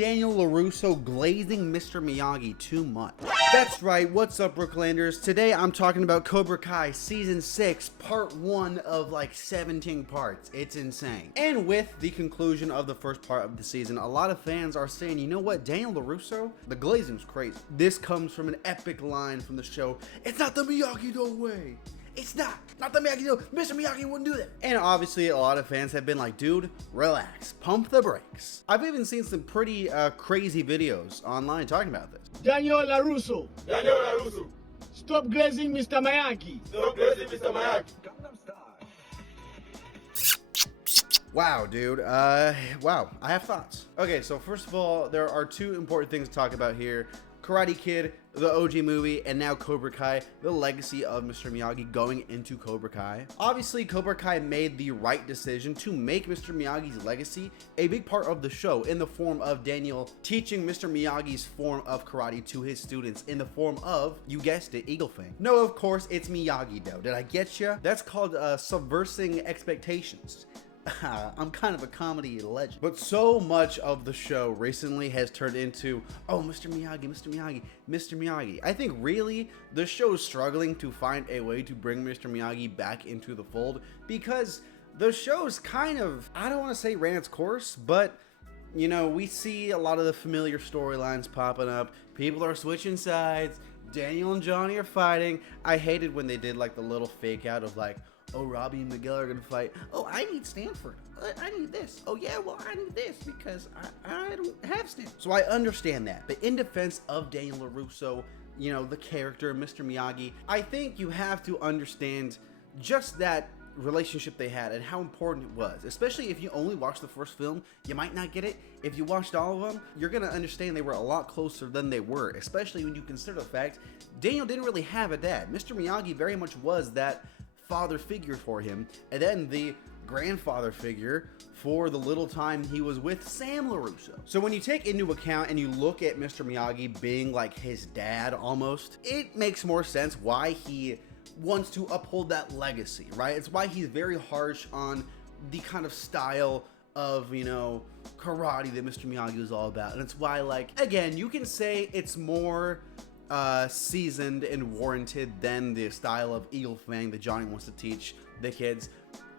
Daniel LaRusso glazing Mr. Miyagi too much? That's right, what's up Brooklanders? Today I'm talking about Cobra Kai Season 6, Part 1 of like 17 parts. It's insane. And with the conclusion of the first part of the season, a lot of fans are saying, you know what, Daniel LaRusso, the glazing's crazy. This comes from an epic line from the show, "It's not the Miyagi no way. It's not the Miyagi no, Mr. Miyagi wouldn't do that." And obviously a lot of fans have been like, dude, relax, pump the brakes. I've even seen some pretty crazy videos online talking about this. Daniel LaRusso. Daniel LaRusso. Stop glazing Mr. Miyagi. Stop glazing Mr. Miyagi. Wow, dude. Wow, I have thoughts. Okay, so first of all, there are two important things to talk about here. Karate Kid, the OG movie, and now Cobra Kai, the legacy of Mr. Miyagi going into Cobra Kai. Obviously, Cobra Kai made the right decision to make Mr. Miyagi's legacy a big part of the show in the form of Daniel teaching Mr. Miyagi's form of karate to his students in the form of, you guessed it, Eagle Fang. No, of course, it's Miyagi-Do. Did I get you? That's called subversing expectations. I'm kind of a comedy legend. But so much of the show recently has turned into, oh, Mr. Miyagi, Mr. Miyagi, Mr. Miyagi. I think really the show is struggling to find a way to bring Mr. Miyagi back into the fold because the show's kind of, I don't want to say ran its course, but you know, we see a lot of the familiar storylines popping up. People are switching sides. Daniel and Johnny are fighting. I hated when they did like the little fake out of like, oh, Robbie and Miguel are gonna fight. Oh, I need Stanford. I need this. Oh yeah, well I need this because I don't have Stanford. So I understand that. But in defense of Daniel LaRusso, you know, the character, Mr. Miyagi, I think you have to understand just that relationship they had and how important it was. Especially if you only watched the first film, you might not get it. If you watched all of them, you're gonna understand they were a lot closer than they were, especially when you consider the fact Daniel didn't really have a dad. Mr. Miyagi very much was that father figure for him, and then the grandfather figure for the little time he was with Sam LaRusso. So when you take into account and you look at Mr. Miyagi being like his dad almost, it makes more sense why he wants to uphold that legacy, right? It's why he's very harsh on the kind of style of, you know, karate that Mr. Miyagi was all about. And it's why, like, again, you can say it's more seasoned and warranted than the style of Eagle Fang that Johnny wants to teach the kids.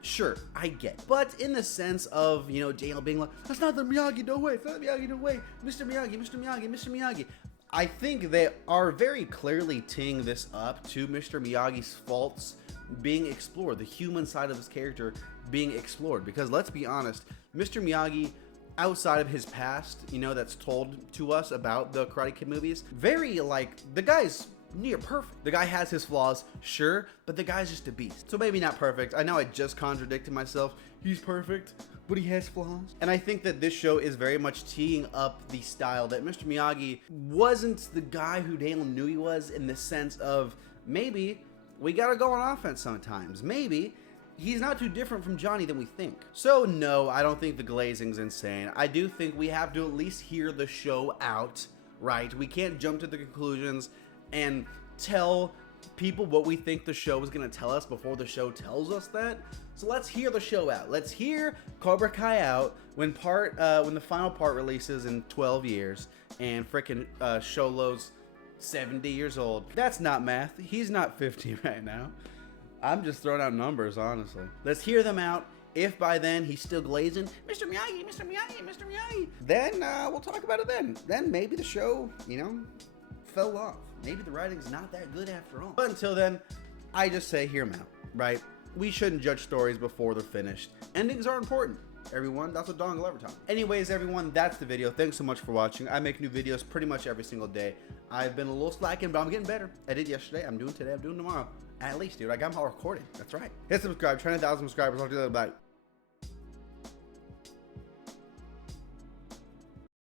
Sure, I get. But in the sense of, you know, Daniel being like, that's not the Miyagi, no way, it's not the Miyagi, no way, Mr. Miyagi, Mr. Miyagi, Mr. Miyagi. I think they are very clearly teeing this up to Mr. Miyagi's faults being explored, the human side of his character being explored. Because let's be honest, Mr. Miyagi, outside of his past, you know, that's told to us about the Karate Kid movies, very like, the guy's near perfect. The guy has his flaws, sure, but the guy's just a beast. So maybe not perfect. I know I just contradicted myself. He's perfect, but he has flaws. And I think that this show is very much teeing up the style that Mr. Miyagi wasn't the guy who Daniel knew he was, in the sense of maybe we gotta go on offense sometimes. Maybe he's not too different from Johnny than we think. So no, I don't think the glazing's insane. I do think we have to at least hear the show out, right? We can't jump to the conclusions and tell people what we think the show is gonna tell us before the show tells us that. So let's hear the show out. Let's hear Cobra Kai out when the final part releases in 12 years and frickin' Sholo's 70 years old. That's not math. He's not 50 right now. I'm just throwing out numbers, honestly. Let's hear them out. If by then he's still glazing, Mr. Miyagi, Mr. Miyagi, Mr. Miyagi, then we'll talk about it then. Then maybe the show, you know, fell off. Maybe the writing's not that good after all. But until then, I just say hear them out, right? We shouldn't judge stories before they're finished. Endings are important, everyone. That's what Don will ever tell me. Anyways, everyone, that's the video. Thanks so much for watching. I make new videos pretty much every single day. I've been a little slacking, but I'm getting better. I did yesterday, I'm doing today, I'm doing tomorrow. At least, dude, I got them all recorded. That's right. Hit subscribe, 20,000 subscribers. I'll do that. Bye.